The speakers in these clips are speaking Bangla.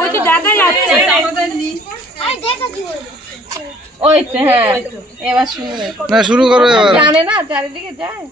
ওই তো দেখা যাচ্ছে ওই তো হ্যাঁ এবার শুনবে না শুরু করো এবার জানে না চারিদিকে যায়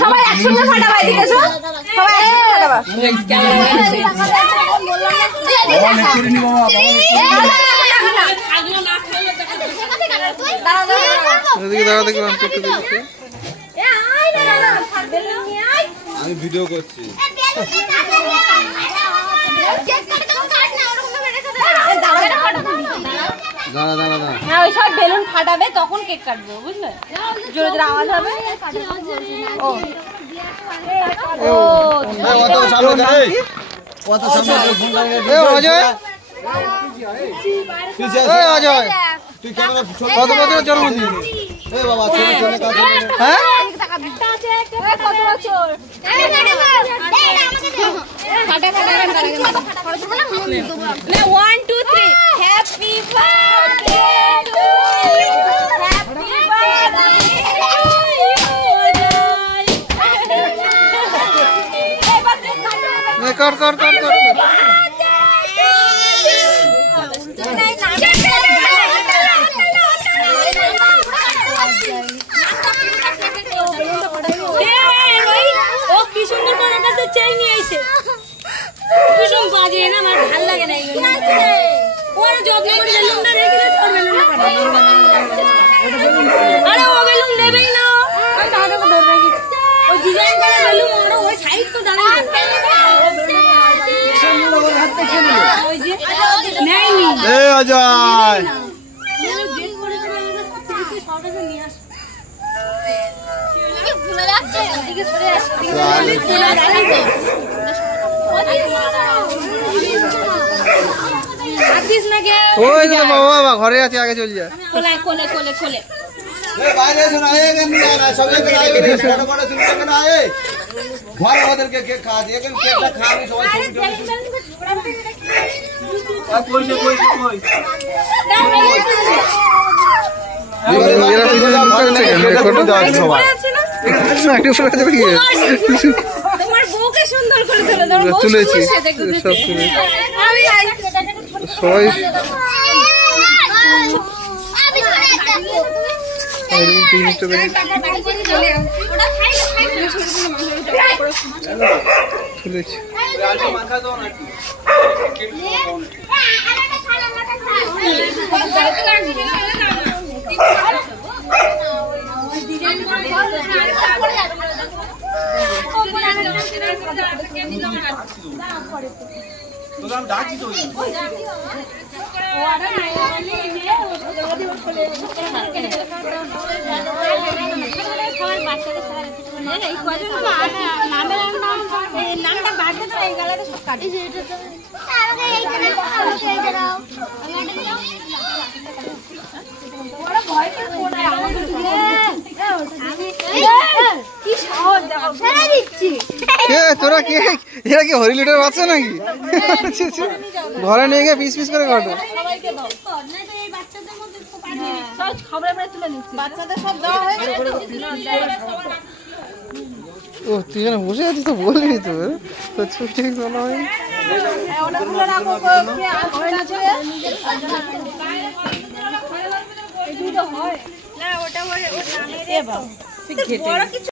সবাই একসঙ্গে ফাটাবা এদিকে এসো সবাই একসঙ্গে ফাটাবা আমি ভিডিও করছি হ্যাঁ ওই সব বেলুন ফাটাবে তখন কেক কাটবে বুঝলে জোরে জোরে আওয়াজ হবে অজয় তুই কত বছর জন্মদিন বাবা হ্যাঁ কর কর কর কর অজয় বাবা ঘরে আছে আগে চল যা বাইরে ঘরে ওদেরকে কেক খাওয়াচ্ছি এখানে কেকটা খাওয়াবি সবাই তুলেছি সব সবাই তুলেছি তোরা কি এরা কি হরি লিটার বাচ্চা নাকি ঘরে নিয়ে গিয়ে পিস পিস করে কাটো ও তুই যেন বসে আছিস তো বলবি তো ছুটি বলা হয় না ওটা